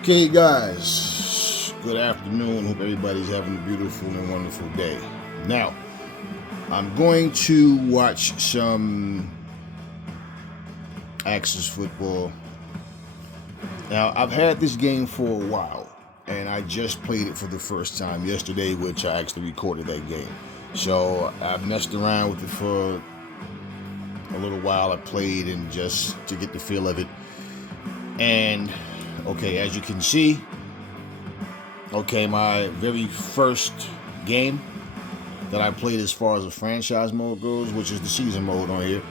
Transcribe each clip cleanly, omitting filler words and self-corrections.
Okay, guys, good afternoon. Hope everybody's having a beautiful and wonderful day. Now, I'm going to watch some Axis football. Now, I've had this game for a while, and I just played it for the first time yesterday, which I actually recorded that game. So I've messed around with it for a little while. I played and just to get the feel of it. And okay, as you can see, okay, my very first game that I played as far as the franchise mode goes, which is the season mode on here,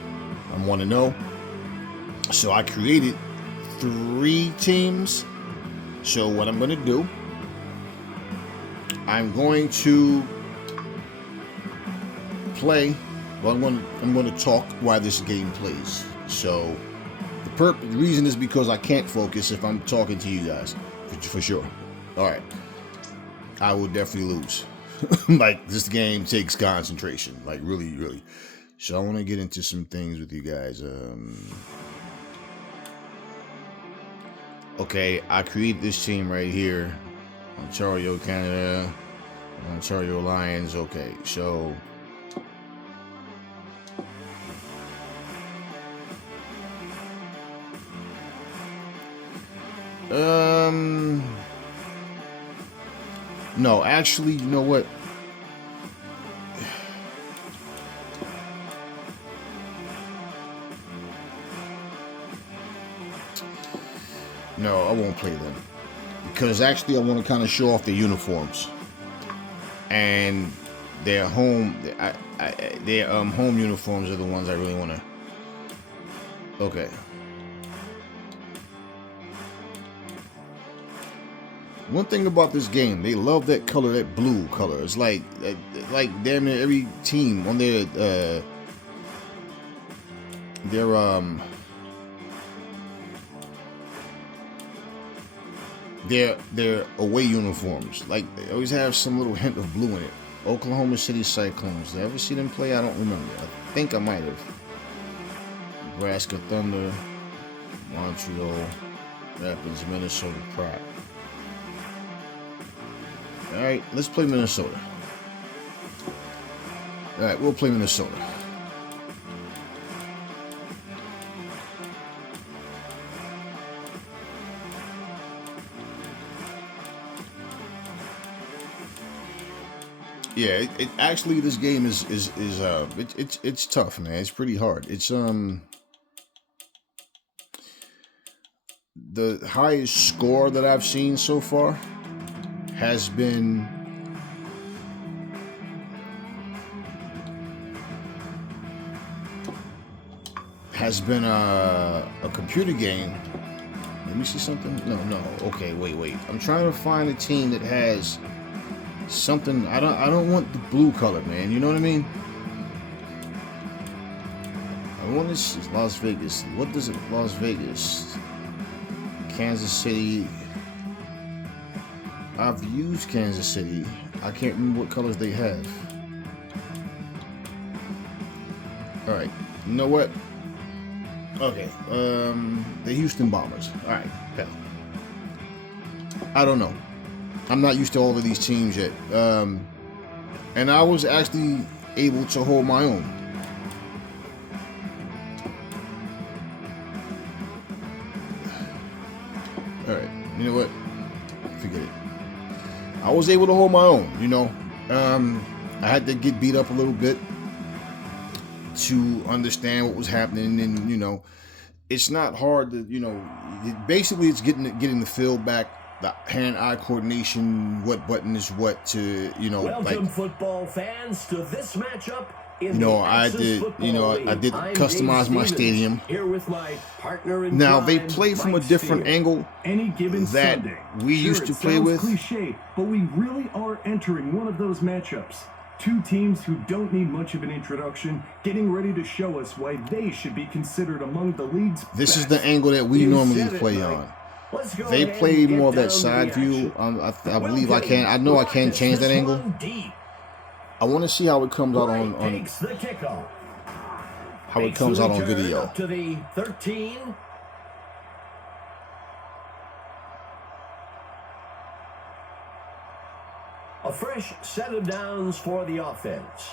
I'm 1-0. So I created 3 teams. So what I'm going to do, I'm going to play. Well, I'm going to talk while this game plays. So the reason is because I can't focus if I'm talking to you guys, for sure. All right, I will definitely lose. Like, this game takes concentration, like really, really. So I want to get into some things with you guys. Okay, I created this team right here, Ontario, Canada, Ontario Lions. Okay, so no, actually, you know what? No, I won't play them. Because actually I want to kind of show off their uniforms. And their home home uniforms are the ones I really want to. Okay. One thing about this game, they love that color, that blue color. It's like damn near every team on their away uniforms. Like, they always have some little hint of blue in it. Oklahoma City Cyclones. Did I ever see them play? I don't remember. I think I might have. Nebraska Thunder, Montreal Rapids, Minnesota Pride. Alright, let's play Minnesota. Alright, we'll play Minnesota. Yeah, it actually, this game is it's tough, man. It's pretty hard. It's the highest score that I've seen so far has been a computer game. Let me see something. No. Okay, wait. I'm trying to find a team that has something. I don't want the blue color, man. You know what I mean? I want this Las Vegas. What does it? Las Vegas, Kansas City. I've used Kansas City. I can't remember what colors they have. All right. You know what? Okay. The Houston Bombers. All right, pal. I don't know. I'm not used to all of these teams yet. And I was actually able to hold my own. All right. You know what? Forget it. I was able to hold my own, you know. I had to get beat up a little bit to understand what was happening, and you know, it's not hard to, you know, basically it's getting the feel back, the hand-eye coordination, what button is what to, you know, welcome, like football fans, to this matchup. You know, I did customize my stadium. Here with my partner in Now crime, they play from a different angle Any given that Sunday. we used to play with. Cliche, but we really are entering one of those matchups. 2 teams who don't need much of an introduction, getting ready to show us why they should be considered among the league's This best. is the angle that we normally play on. They play more of that side view. I believe I can. I know I can change that angle. I want to see how it comes out on how it comes out on video. Up to the 13. A fresh set of downs for the offense.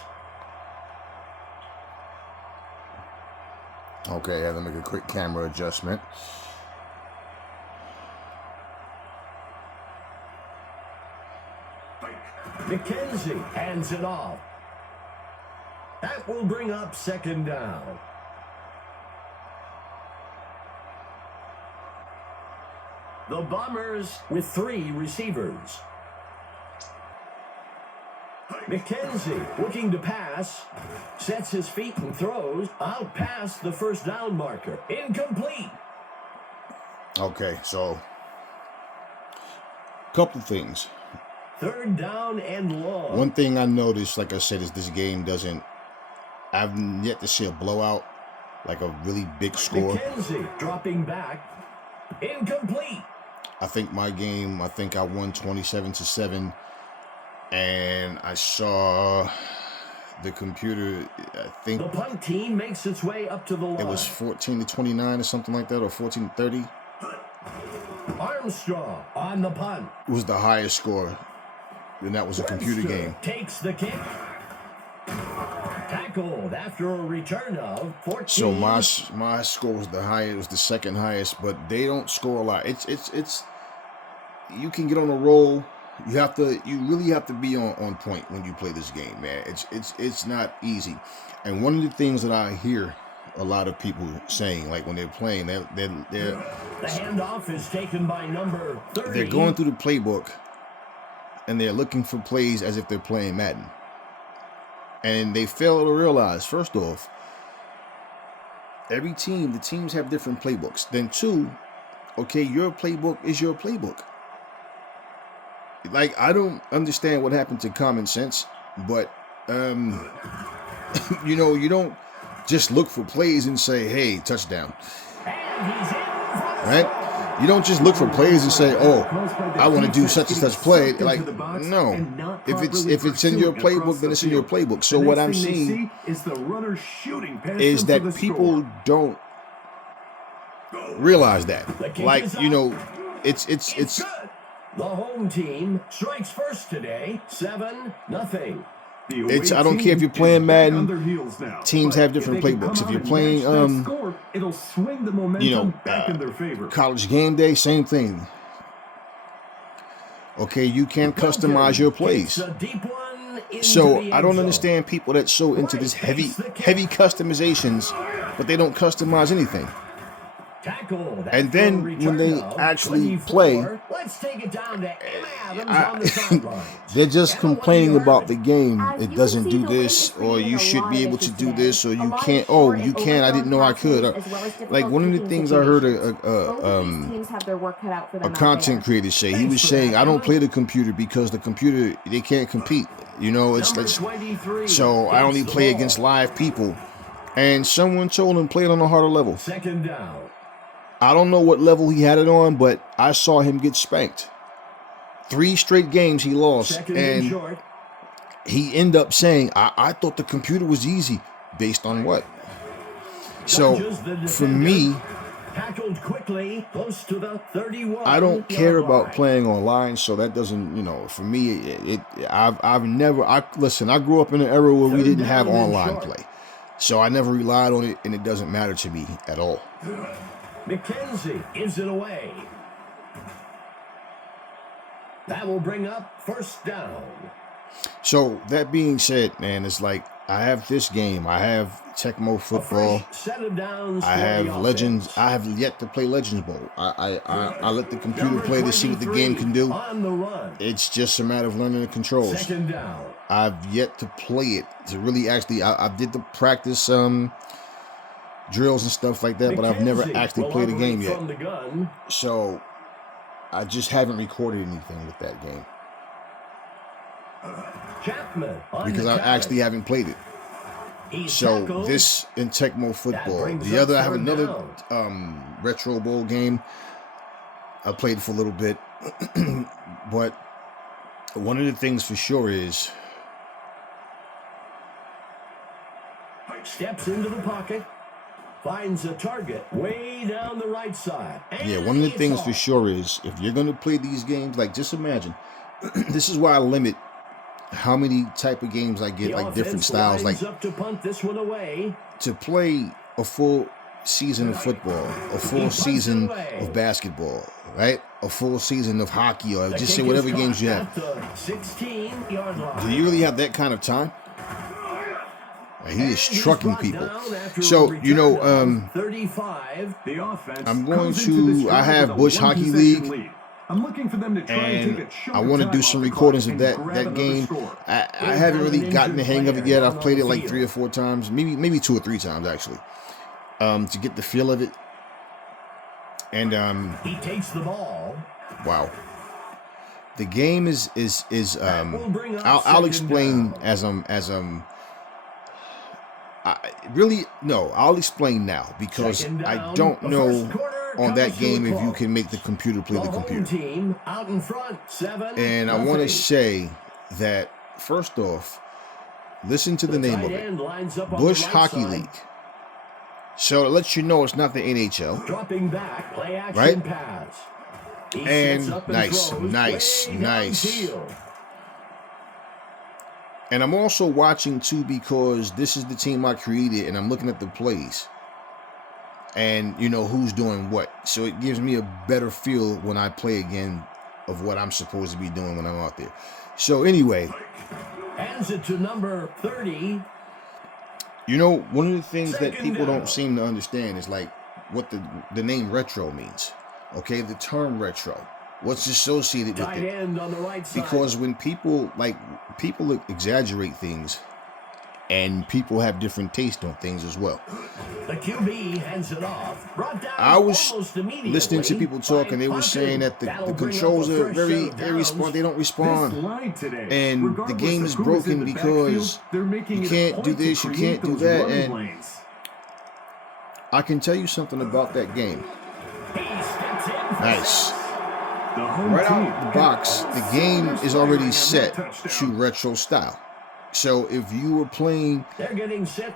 Okay, I had to make a quick camera adjustment. McKenzie hands it off. That will bring up second down. The Bombers with 3 receivers. McKenzie looking to pass. Sets his feet and throws. Out past the first down marker. Incomplete. Okay, so couple things. Third down and long. One thing I noticed, like I said, is this game doesn't. I've yet to see a blowout, like a really big score. McKenzie dropping back. Incomplete. I think my game, I won 27-7, and I saw the computer. I think the punt team makes its way up to the line. It was 14-29 or something like that, or 14-30. Armstrong on the punt. It was the highest score, and that was a computer game. Takes the kick. Tackled after a return of 14. So my score was the highest. It was the second highest, but they don't score a lot. It's you can get on a roll. You really have to be on point when you play this game, man. It's not easy. And one of the things that I hear a lot of people saying, like when they're playing, they're the handoff is taken by number 30. They're going through the playbook and they're looking for plays as if they're playing Madden. And they fail to realize, first off, the teams have different playbooks. Then 2, okay, your playbook is your playbook. Like, I don't understand what happened to common sense, but you don't just look for plays and say, hey, touchdown. Right? You don't just look for plays and say, oh, I want to do such and such play. Like, no. If it's in your playbook, then it's in your playbook. So what I'm seeing is that people don't realize that. Like, it's the home team strikes first today, 7-0. I don't care if you're playing Madden. Teams have different playbooks. If you're playing, it'll swing the momentum back in their favor. College game day, same thing. Okay, you can customize your plays. So I don't understand people that's so into this heavy customizations, but they don't customize anything. And then when they actually play, they're just complaining about the game. It doesn't do this, or you should be able to do this, or you can't. Oh, you can. I didn't know I could. Like one of the things I heard a content creator say, he was saying, I don't play the computer because the computer, they can't compete. So I only play against live people. And someone told him play it on a harder level. Second down. I don't know what level he had it on, but I saw him get spanked. 3 straight games he lost. And he ended up saying, I thought the computer was easy. Based on what? So, for me, I don't care about playing online, so that doesn't, for me, I grew up in an era where we didn't have online play. So I never relied on it, and it doesn't matter to me at all. McKenzie gives it away. That will bring up first down. So that being said, man, it's like I have this game. I have Tecmo Football. I have Legends. I have yet to play Legends Bowl. I let the computer play to see what the game can do. It's just a matter of learning the controls. Second down. I've yet to play it to really actually. I did the practice drills and stuff like that, but I've never actually played a game yet. So I just haven't recorded anything with that game because I actually haven't played it. So this in Tecmo Football. I have another Retro Bowl game. I played for a little bit, but one of the things for sure is steps into the pocket. Finds a target way down the right side. Yeah, one of the things for sure is if you're going to play these games, like just imagine, this is why I limit how many type of games I get, The like different offense styles, like lines up to punt this one away. to play a full season of football, a full season of basketball, right? A full season of hockey, or just say whatever games you have. 16-yard line. Do you really have that kind of time? He is trucking people. So, you know, 35. The offense I'm going comes into this to, drive I have with a Bush Hockey one-possession League, lead. I'm looking for them to try and take and a short I want to do time some off the recordings clock of and that grab that another game. score. I haven't really gotten the hang of it yet. I've played it like 3 or 4 times, maybe 2 or 3 times actually, to get the feel of it. And He takes the ball. wow, the game is I'll explain I'll explain now, because I don't know on that game if you can make the computer play the computer. Team out in front, 7. And I want to say that, first off, listen to the name of it, Bush Hockey League. So it lets you know it's not the NHL. Dropping back, play action Right? pass. He And sets up nice. way downfield. And I'm also watching too, because this is the team I created, and I'm looking at the plays and you know who's doing what. So it gives me a better feel when I play again of what I'm supposed to be doing when I'm out there. So anyway, Hands it to number 30. you know, one of the things that Second people down. don't seem to understand is like what the name retro means. Okay, the term retro, what's associated with Tight it. end on the right side. Because when people exaggerate things, and people have different taste on things as well. The QB hands it off. Brought down I was almost immediately listening to people talk, and they were saying that the controls are very they don't respond, and the game is broken because you can't do this, you can't do that. And I can tell you something about that game. Nice. Right out the box, the game is already set to retro style. So if you were playing,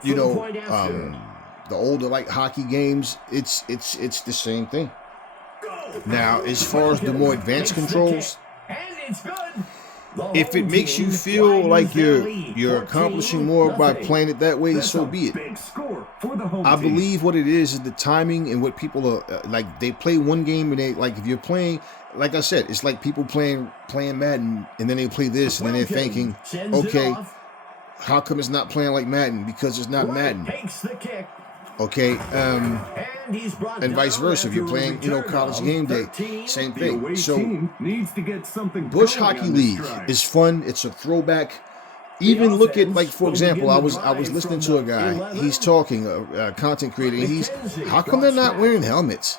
you know, the older like hockey games, it's the same thing. Now, as far as the more advanced controls, if it makes you feel like you're accomplishing more by playing it that way, so be it. I believe what it is the timing, and what people are like. They play one game and they like, if you're playing, like I said, it's like people playing Madden, and then they play this, and then they're thinking, okay, how come it's not playing like Madden? Because it's not Madden. Okay, and vice versa. If you're playing, you know, College Game Day, same thing. So, Bush Hockey League is fun. It's a throwback. Even look at, like, for example, I was listening to a guy. He's talking, a content creator. And how come they're not wearing helmets?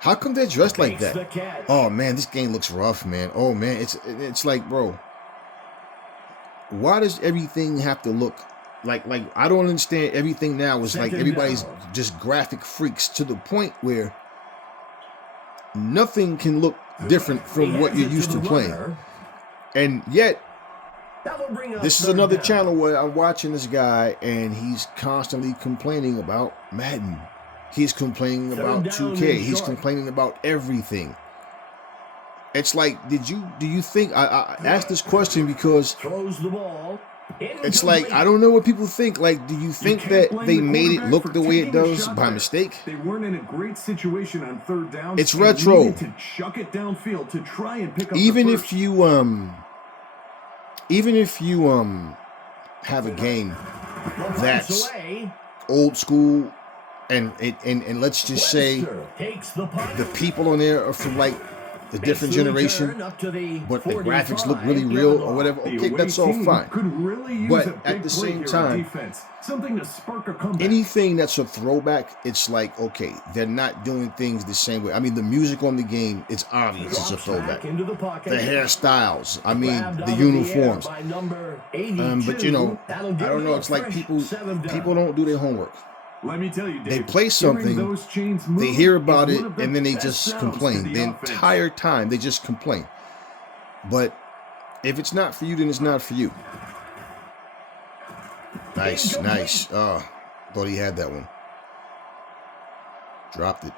How come they're dressed like that? Oh man, this game looks rough, man. Oh man, it's like, bro, why does everything have to look like I don't understand. Everything now is like everybody's just graphic freaks to the point where nothing can look different from what you're used to playing. And yet, this is another channel where I'm watching this guy, and he's constantly complaining about Madden. He's complaining about 2K. He's complaining about everything. It's like, do you think, I asked this question because it's like, I don't know what people think. Like, do you think that they made it look the way it does by mistake? They weren't in a great situation on third down. It's retro. To chuck it downfield to try and pick up even if you have a game that's old school, and let's just say the people on there are from like the different generation, but the graphics look really real or whatever, okay, that's all fine. But at the same time, anything that's a throwback, it's like, okay, they're not doing things the same way. I mean, the music on the game, it's obvious it's a throwback. The hairstyles, I mean, the uniforms. But you know, I don't know, it's like people don't do their homework. Let me tell you, Dave, they play something, they hear about it, and then they just complain. The entire time, they just complain. But if it's not for you, then it's not for you. Nice, nice. Oh, thought he had that one. Dropped it.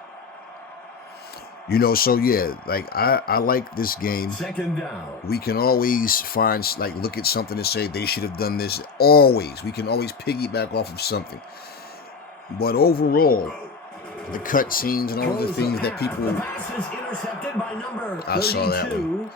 You know, so yeah, like I like this game. Second down. We can always find, like, look at something and say they should have done this. Always. We can always piggyback off of something. But overall, the cut scenes and all the things that people... The pass is intercepted by number 32. I saw that one.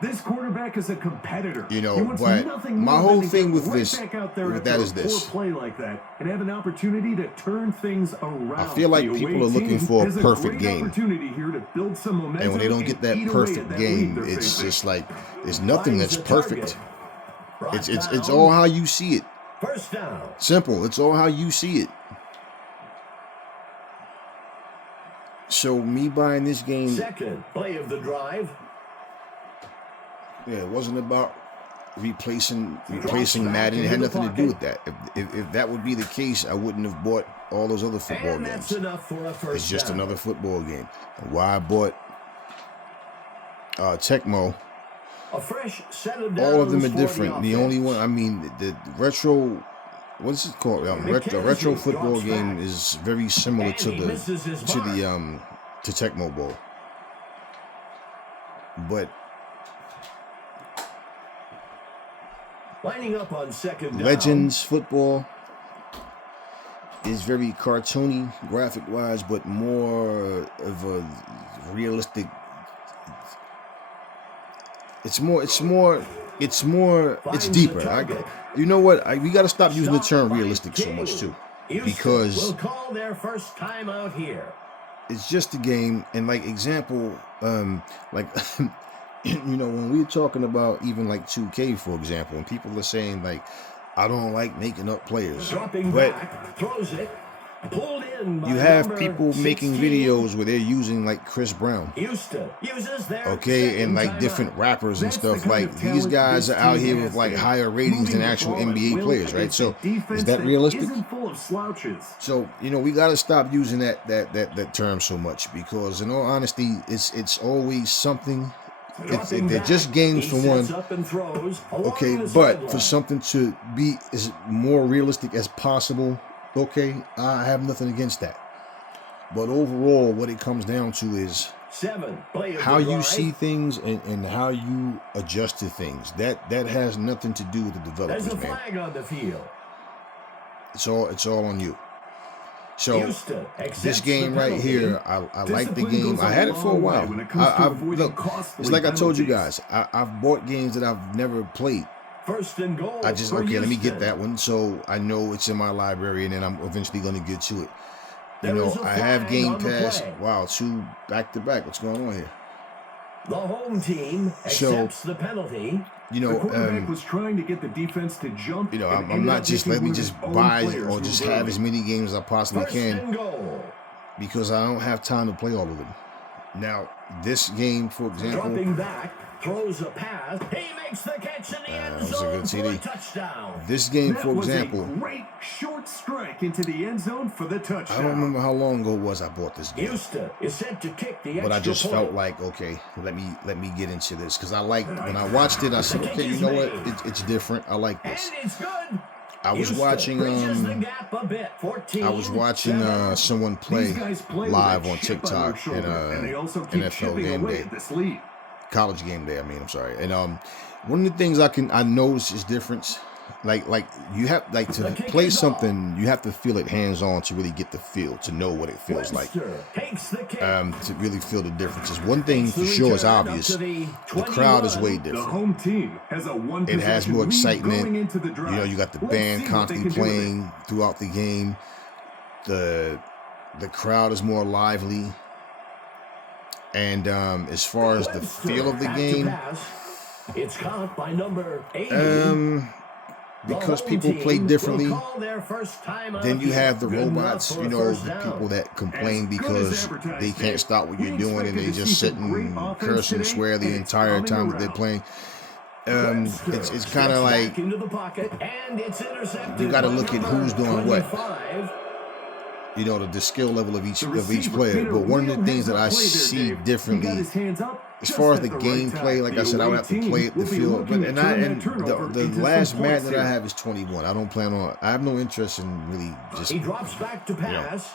This quarterback is a competitor. You know, He wants but nothing my more whole than to thing get with right this, back out there with after that a is this. poor play like that and have an opportunity to turn things around. I feel like The people away are looking team for a has perfect great game. opportunity here to build some momentum And when they don't get that eat away perfect at that game, lead they're it's facing. just like, there's nothing Finds that's the perfect. target. It's all how you see it. First down. Simple. It's all how you see it. So me buying this game, Second play of the drive. yeah, it wasn't about replacing Madden. It had nothing to do with that. If that would be the case, I wouldn't have bought all those other football And that's games. enough for a first It's just down. another football game. And why I bought Tecmo, A fresh set of all of them downs are for different. The only one, I mean, the retro, what's it called? The retro football drops game back. is very similar And he misses his mark. to Tecmo Bowl. But Lining up on second down. Legends football is very cartoony, graphic-wise, but more of a realistic. It's deeper. You know what? We got to stop using the term realistic so much too, because will call their first time out here. it's just a game. And like example, like you know, when we're talking about even like 2K, for example, and people are saying like, I don't like making up players, Dropping but back, throws it, pulled in by you have number people making 16. videos where they're using like Chris Brown, Houston uses their okay, and like second different timeout. rappers and That's stuff. the kind Like of these talent guys this are out team here has, with like and higher ratings moving than the actual ball at NBA will players, right? against So a defense is that realistic? Isn't full of slouches. So, you know, we got to stop using that term so much, because in all honesty, it's always something. Dropping They're back, just games he for sets one. up and throws along Okay, the but sideline. for something to be as more realistic as possible, okay, I have nothing against that. But overall, what it comes down to is Play of how the you drive. see things and how you adjust to things. That has nothing to do with the There's developers, a man. flag on the field. It's all on you. So Houston accepts this game the right penalty. here, I like the Discipline game. goes I had it for a long way while. when it comes to avoiding Look, costly it's like I told you penalties. guys. I've bought games that I've never played. First and goal. I just, for okay, let me Houston. get that one, so I know it's in my library, and then I'm eventually going to get to it. You There know, is a I have flag Game on the Pass. play. Wow, 2 back-to-back. What's going on here? The home team So, accepts the penalty. You The know, quarterback was trying to get the defense to jump. you know, and I'm ended not up just making let me one of just his own buy players or just move have early. as many games as I possibly First can, and goal. because I don't have time to play all of them. Now, this game, for example, Dropping back, throws a pass. He makes the catch in the end that was a zone good for TD. a touchdown. this game, That for was example, a great short strike into the end zone for the touchdown. I don't remember how long ago it was I bought this game. Houston is set to kick the extra But I just point. felt like, okay, let me get into this, because I liked, when I watched it, I said, okay, you know what, it's different. I like this. And it's good. I was Houston watching bridges the gap a bit. 14-7. someone play These guys play with live a on chip on their TikTok shoulder, and they also keep NFL chipping game away day, at this lead. college game day. I'm sorry. And one of the things I notice is difference. Like you have to The kick play is something, you have to feel it hands on to really get the feel, to know what it feels like. Webster takes the kick. To really feel the differences. One thing Takes for the sure is return up obvious. to the The crowd is 21. way The different. home team has a one. It has more excitement. Into the drive. You know, you got the Let's band see what they constantly can do with it. playing throughout the game. The crowd is more lively. And as far as the Webster feel of the back to game, pass. It's caught by number 80. because The home people play team differently, will call their first time out then you here. have the Good enough robots, for you a know, first the down. people that complain As good because as advertised, they can't stop what we you're doing, and expected they to just see sit some great and offense curse and today, swear the and it's entire coming time that they're around. playing. Webster It's kind of steps like, back into the pocket, and it's intercepted you gotta by look at number who's doing what. 25. you know, the skill level of each The player. receiver made a But one of real the things that I hands-up play there, see Dave. differently He got his hands up as Just far as at the the right gameplay, time, like the I said, I would away have to team play it will the be field. looking But to and turn that the turnover into last some Madden points that I here. have is 21. I don't plan on. I have no interest in really just. He drops back to pass.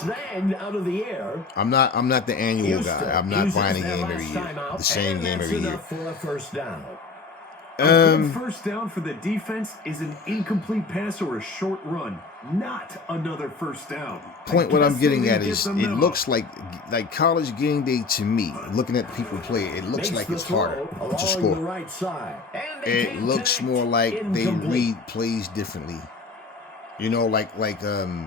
Snagged out of the air. I'm not the annual guy. Houston I'm not uses buying a their game every last year. timeout, The same and game that's every year. enough for a first down. A good first down for the defense is an incomplete pass or a short run, not another first down. Point what I I'm guess getting they at didn't is get the it memo. looks like college game day to me. Looking at people play, it looks Makes like the it's throw harder to along score. the right side. And they It can't looks connect. more like they Incomplete. read plays differently. You know, like the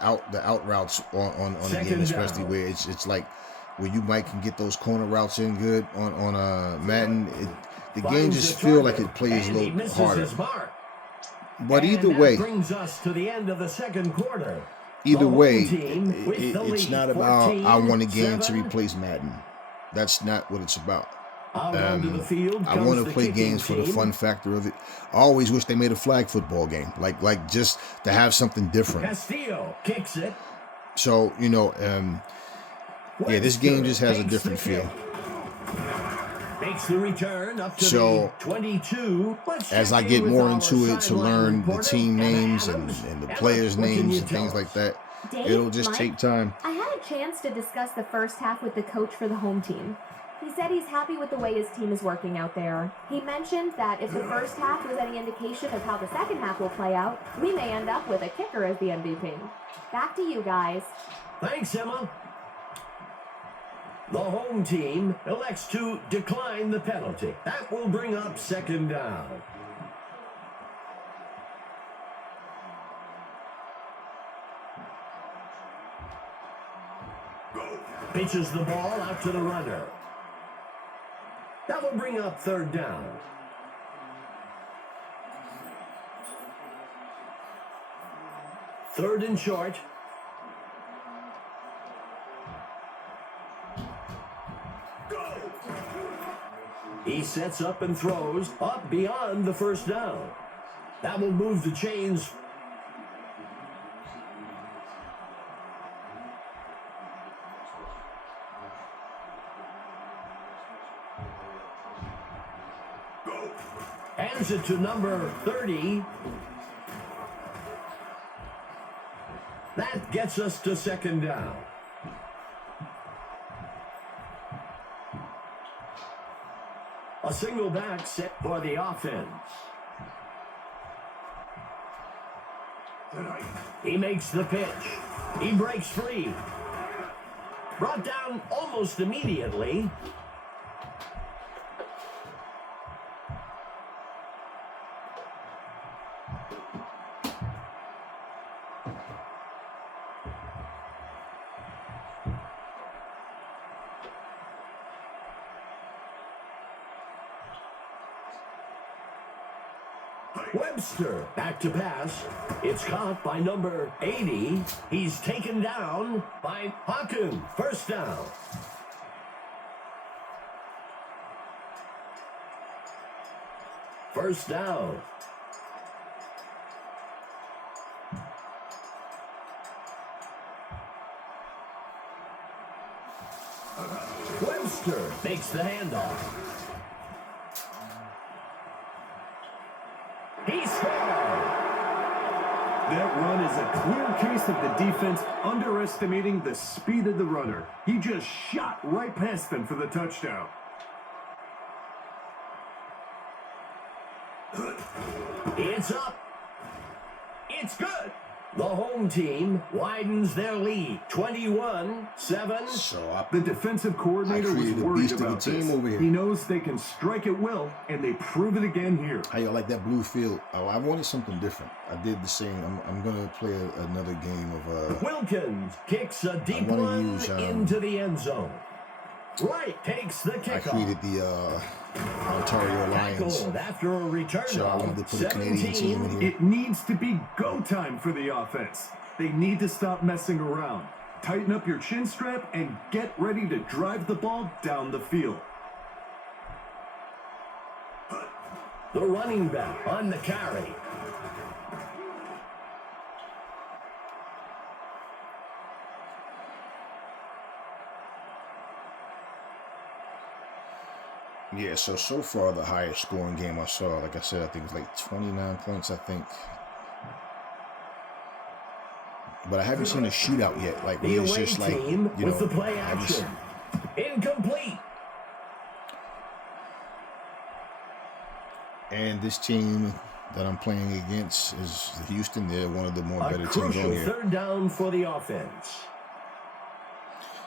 out routes on a Second game, especially down. where it's like where you might can get those corner routes in good on Madden. The game Finds just the feel like target, it plays a and he little misses harder. his mark. But And either that way, brings us to the end of the second quarter. either The home way, team with the it's lead, not about I want a game to 14-7. replace Madden. That's not what it's about. Out onto the field I comes want to the play kicking games for the team. fun factor of it. I always wish they made a flag football game, like just to have something different. Castillo kicks it. So yeah, this game just has a Takes different the kick. feel. Makes the return up to So, the 22. Let's As check I in get with more our into it to sideline learn the reporter, team Emma names and Adams. the Emma, players' what can names you and tell things us? like that, Dave, it'll just Mike, take time. I had a chance to discuss the first half with the coach for the home team. He said he's happy with the way his team is working out there. He mentioned that if the first half was any indication of how the second half will play out, we may end up with a kicker as the MVP. Back to you guys. Thanks, Emma. The home team elects to decline the penalty. That will bring up second down. Pitches the ball out to the runner. That will bring up third down. Third and short. He sets up and throws up beyond the first down. That will move the chains. Hands it to number 30. That gets us to second down. A single back set for the offense. He makes the pitch. He breaks free. Brought down almost immediately. Webster back to pass. It's caught by number 80. He's taken down by Hawkins. First down. First down. Webster makes the handoff. He scored. That run is a clear case of the defense underestimating the speed of the runner. He just shot right past them for the touchdown. It's up. It's good. The home team widens their lead. 21-7. So The defensive coordinator was created a worried beast of a about team this. over here. He knows they can strike at will, and they prove it again here. How you like that blue field? Oh, I wanted something different. I did the same. I'm gonna play another game of Wilkins kicks a deep wanna one use, into the end zone. Wright takes the I kickoff. created the Ontario Lions. Tackled after a return So I of wanted to put a Canadian team in 17. here. It needs to be go time for the offense. They need to stop messing around. Tighten up your chin strap and get ready to drive the ball down the field. The running back on the carry. Yeah, so far the highest scoring game I saw, like I said, I think it was like 29 points, I think. But I haven't seen a shootout yet. Like The where it's away just like, team you with know, the play I haven't action. Incomplete. And this team that I'm playing against is Houston. They're one of the more A better teams crucial on here. third down for the offense.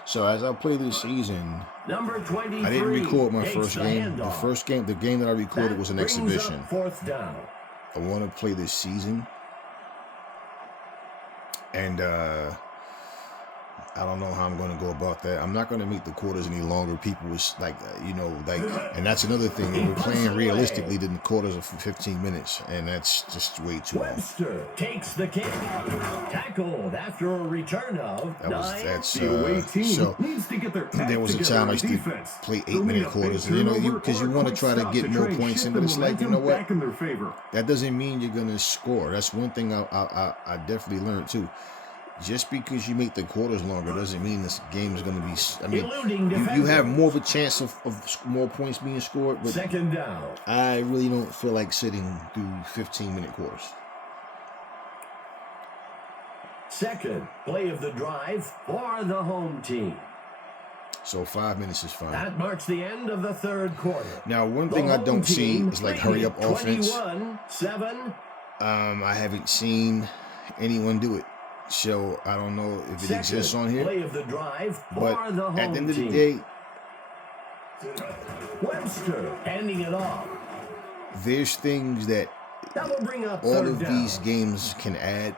So as I play this season, Number 23. I didn't record my takes first the game. The handoff. first game, the game that I recorded That was an brings up exhibition. fourth down. I want to play this season. And I don't know how I'm going to go about that. I'm not going to make the quarters any longer. People was like, and that's another thing. We're playing realistically, the quarters are for 15 minutes, and that's just way too long. Webster takes the kick. Tackled after a return of The away team so needs to get their act there was a together time on I used to defense. play They'll need 8-minute a big quarters, turnover because or you a want to quick try to stop get more try and points shift in, the but it's like, you know momentum what? back in their favor. That doesn't mean you're going to score. That's one thing I definitely learned too. Just because you make the quarters longer doesn't mean this game is going to be. I mean, you have more of a chance of more points being scored, but second down. I really don't feel like sitting through 15-minute quarters. Second play of the drive for the home team. So 5 minutes is fine. That marks the end of the third quarter. Now, one thing I don't see is like hurry up offense. 21-7. I haven't seen anyone do it. So I don't know if it exists on here. Play of the drive But for the home at the end of the team. day, Webster handing it off. there's things that That will bring up all third of down. these games can add,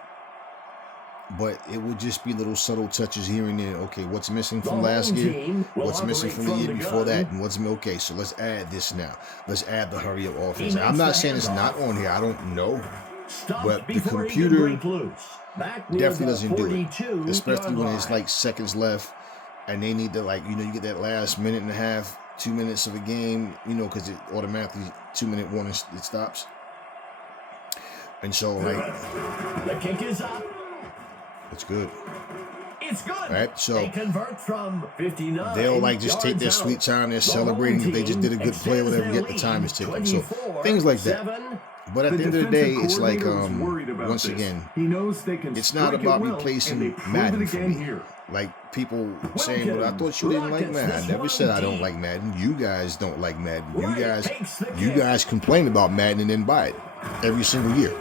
but it would just be little subtle touches here and there. Okay, what's missing from The last home year? team will What's missing operate from the from year the before gun. that? And what's okay? So let's add this now. Let's add the hurry up offense. He I'm makes not the saying it's handoff. not on here. I don't know. Stopped But the before he could computer break loose. Back near Definitely the doesn't do it, 42 especially yard when line. it's like seconds left, and they need to you get that last minute and a half, 2 minutes of a game, because it automatically 2-minute warning it stops, and so The kick is up. it's good. It's good. Right, so they convert from 59. They'll just take their yards sweet out. time. They're The celebrating home if they just did a good play or extends whatever. their Yet the time lead, is ticking. So 24, things like that. 7. But at the end of the day, it's like defensive coordinator was worried about once this. again, he knows they can it's not strike it about well, replacing and they prove Madden it for again me. here. Like people saying, "Well, I thought you didn't like Madden." I never said I don't like Madden. You guys don't like Madden. You guys complain about Madden and then buy it every single year.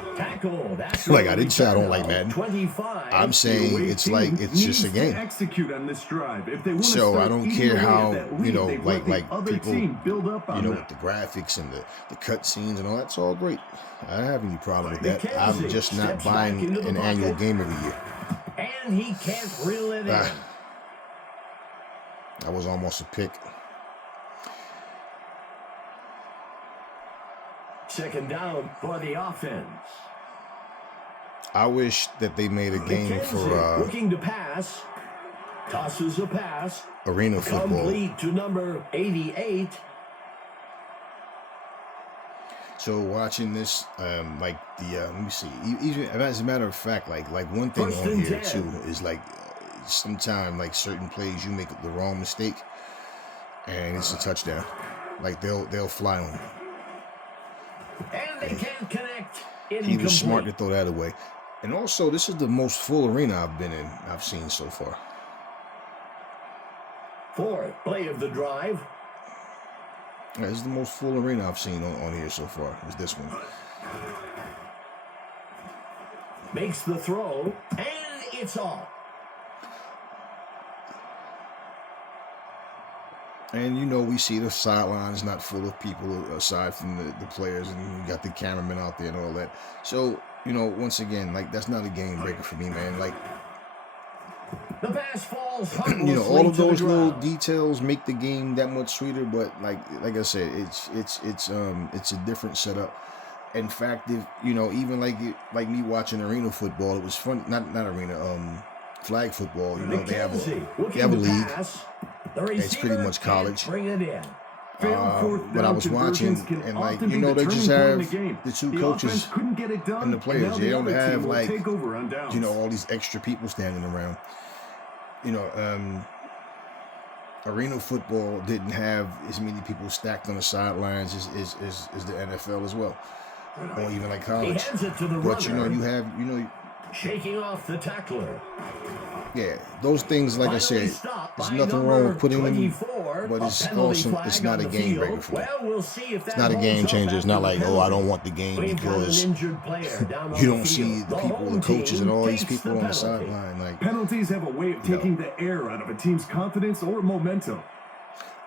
Like I didn't say I don't like Madden. 25. I'm saying it's like it's just a game. Execute on this drive. If they want to So I start don't eating care away how at that lead, they've let the other people team build up on with them. the graphics and the cut scenes and all that's all great. I don't have any problem with that. I'm just not buying an annual game every year. And he can't reel it in. That was almost a pick. Second down for the offense. I wish that they made a game for looking to pass. Tosses a pass. arena football. Complete to number 88. So watching this, let me see. Even as a matter of fact, like one thing First on and here 10. too is sometimes certain plays you make the wrong mistake, and it's a touchdown. Like they'll fly on you. And they can't connect. He was smart to throw that away. And also, this is the most full arena I've seen so far. Fourth play of the drive. Yeah, this is the most full arena I've seen on here so far. Is this one? Makes the throw, and it's off. And we see the sidelines not full of people aside from the players, and you got the cameramen out there and all that. So, once again, that's not a game breaker for me, man. The pass falls All of those little details make the game that much sweeter. But like I said, it's a different setup. In fact, if even like me watching arena football, it was fun. Not arena, flag football. They have a league. It's pretty much college. Bring it in. But I was watching, and they just have the two coaches and the players. They don't have all these extra people standing around. arena football didn't have as many people stacked on the sidelines as the NFL as well, or even like He college. hands it to the But runner. you have Shaking off the tackler. yeah, those things. Like I Finally said, stopped there's by nothing number wrong with putting them, 24, but a it's penalty also flag it's not on a the game field. breaker for me. Well, we'll see if It's that not a game holds up changer. It's not after like, the oh, I penalty. don't want the game We've got an because injured player down on you the don't see field. the people, home the coaches, team and all these takes people the on the penalty. sideline. Like, Penalties have a way of taking the air out of a team's confidence or momentum.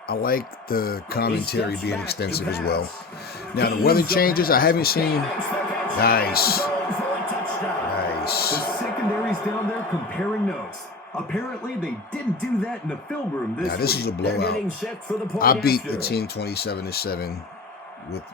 I like the commentary He steps being back extensive to as well. pass. Now the He weather moves the changes. I pass. haven't seen. He makes the catch. Nice, Thrown for a touchdown. The nice. secondary's down there comparing notes. Apparently, they didn't do that in the film room this Now this week. is a They're getting blowout. set for the point I beat after. the team 27-7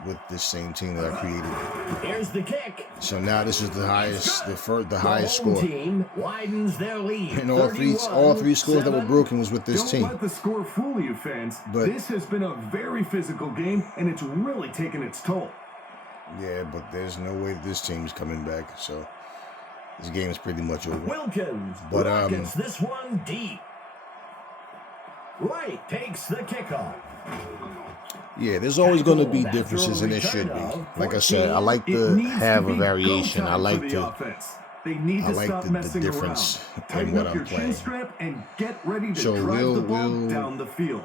with this same team that I created. Here's the kick. So now this is the highest, the The highest home score. team widens their lead. And all three scores that were 31-7. broken was with this Don't team. let the score fool you, fans. But- This has been a very physical game, and it's really taken its toll. Yeah, but there's no way that this team's coming back. So this game is pretty much over. Wilkins But, rockets this one deep. Wright takes the kickoff. Yeah, there's always going to be Tackled differences, after and a there should be. return of Like I said, I like It to needs have to a be variation. go I time like for the to. offense. They need I to like stop the messing difference around. in Tighten what up I'm your chin playing. strap and get ready to So drive the ball we'll- down the field.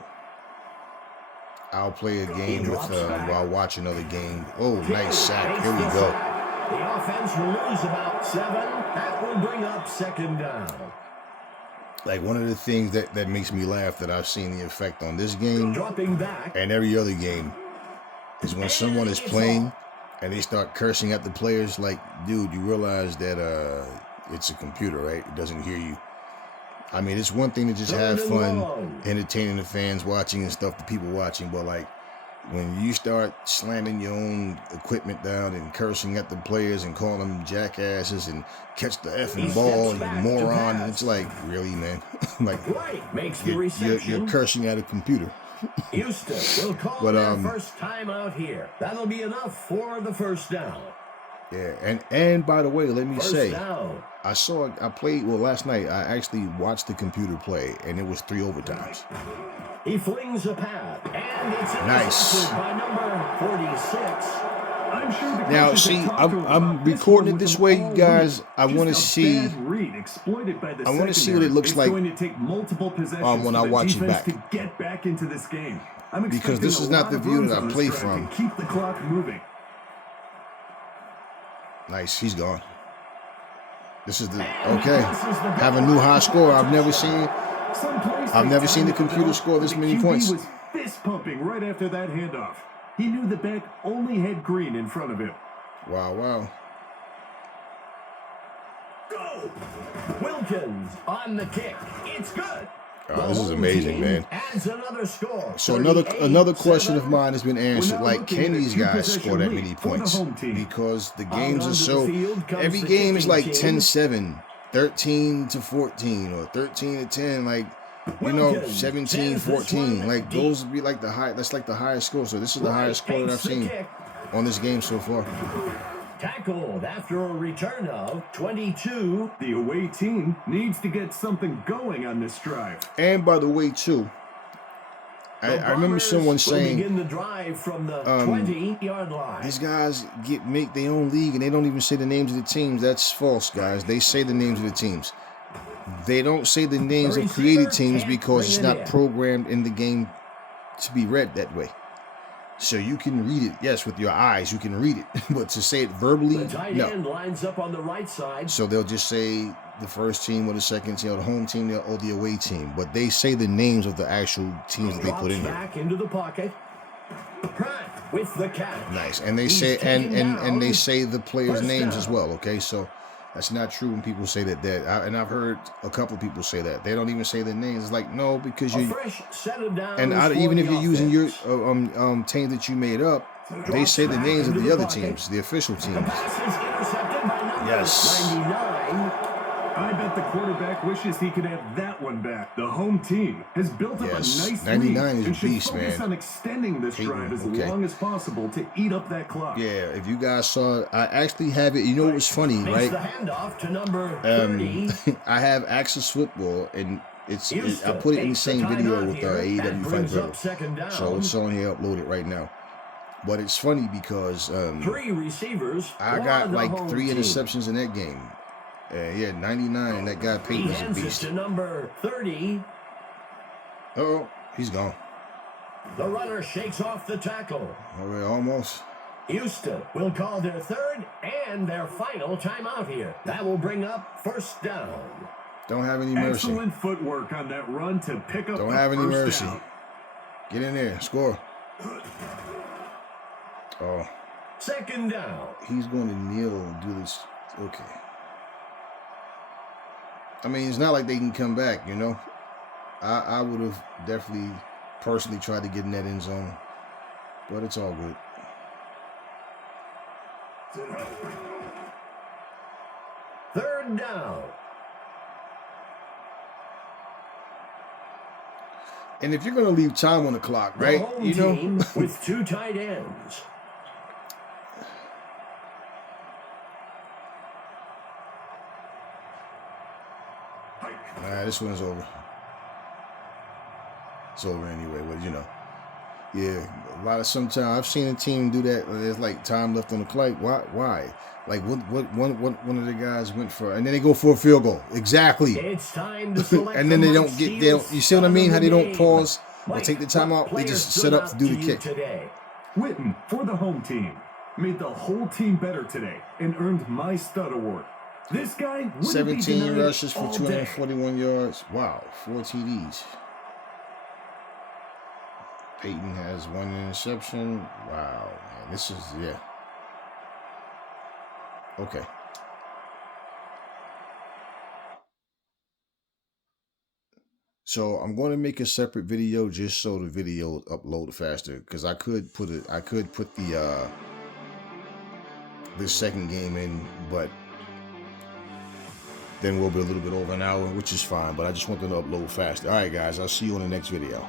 I'll play a game with drops back. while watching another game. Oh, nice Takes sack! Here we the go. sack. The offense will lose about 7. That will bring up second down. Like one of the things that makes me laugh that I've seen the effect on this game Dropping back. and every other game is when someone is playing and they start cursing at the players. Like, dude, you realize that it's a computer, right? It doesn't hear you. I mean, it's one thing to just have Third and fun, long. entertaining the fans watching and stuff, the people watching, but like when you start slamming your own equipment down and cursing at the players and calling them jackasses and catch the effing He ball, steps you back to moron, pass. and it's like, really, man? Like, Wright makes the you're reception. cursing at a computer. Houston will call But, their first time out here. That'll be enough for the first down. Yeah, and by the way, let me First say, down. I played, well, last night, I actually watched the computer play, and it was 3 overtimes. He flings a pass, and it's Nice. intercepted by number 46. I'm sure the Now, coaches see, have talked to him I'm about this recording one it with this him way, all guys. week. I wanna Just a see- bad read exploited by the I wanna see what it secondary. looks It's like, going to take multiple possessions when for I the watch it defense back. to get back into this game. I'm Because expecting this a is not lot the of view runs that I on this play drive from. to keep the clock moving. Nice, he's gone. This is the, okay, have a new high score. I've never seen the computer score this many points. The QB was fist pumping right after that handoff. He knew the back only had green in front of him. Wow. Go! Wilkins on the kick. It's good. Oh, this is amazing, man. Adds another score. So another question 38-7. of mine has been answered. now Like, looking can at a these guys two-possession score that lead many for the points? home team. Because the Out games are onto so. the field comes Every the game is like kicking team. 10-7, 13-14, or 13-10. Like, you know, Wilkins 17-14. sends this one Like, deep. those would be like the high. That's like the highest score. So this is the highest score that I've Takes the seen kick. on this game so far. Tackled after a return of 22. The away team needs to get something going on this drive. And by the way, too, I remember Bombers someone will saying begin the drive from the 20-yard line. these guys make their own league and they don't even say the names of the teams. That's false, guys. They say the names of the teams. They don't say the names The of created receiver teams can't because it's bring it not in. programmed in the game to be read that way. So you can read it, yes, with your eyes, you can read it, but to say it verbally, The tight no. end lines up on the right side. So they'll just say the first team or the second team or the home team or the away team, but they say the names of the actual teams that they Drops put in here. back into the pocket. Pratt with the catch. Nice, and they He's say taken and they down. say the players' First names down. as well. Okay, so that's not true when people say that. And I've heard a couple of people say that they don't even say their names. It's like no, because A you fresh set of downs and for even the if you're using your offense. team that you made up, they Drops say the back names of into the the other pocket. teams, the official The teams. pass is intercepted by number Yes. 99. I bet the quarterback wishes he could have that one back. The home team has built up Yes, a nice 99 lead is a and should beast, focus man. on extending this Peyton, drive as okay. long as possible to eat up that clock. Yeah, if you guys saw, I actually have it. You know what was funny, Makes right? the handoff to number 30. I have Access Football, and I put it in the same video with AEW Fight Forever. Second down. So it's on here uploaded right now. But it's funny because 3 receivers. I got like 3 team. interceptions in that game. Yeah, 99, and that guy Peyton is a beast. To number 30. Oh, he's gone. The runner shakes off the tackle. All right, almost. Houston will call their third and their final timeout here. That will bring up first down. Don't have any mercy. Excellent footwork on that run to pick up. Don't have any mercy. Down. Get in there, score. Oh. Second down. He's going to kneel and do this. Okay. I mean, it's not like they can come back, you know. I would have definitely personally tried to get in that end zone, but it's all good. Third down. And if you're going to leave time on the clock, right? The home You know, team with 2 tight ends. nah, this one's over. It's over anyway, but you know. Yeah, sometimes I've seen a team do that. There's like time left on the clock. Why? Like one of the guys went for, and then they go for a field goal. Exactly. It's time to select and then they don't the get. They don't, you see what I mean? How they don't pause or take the time out. They just set up to do the kick. Today. Witten for the home team made the whole team better today and earned my stud award. This guy wouldn't 17 be denied rushes for all day. 241 yards. Wow, 4 TDs. Peyton has 1 interception. Wow, man, this is Okay. So I'm going to make a separate video just so the video upload faster, because I could put the second game in, but then we'll be a little bit over an hour, which is fine. But I just want them to upload faster. All right, guys, I'll see you on the next video.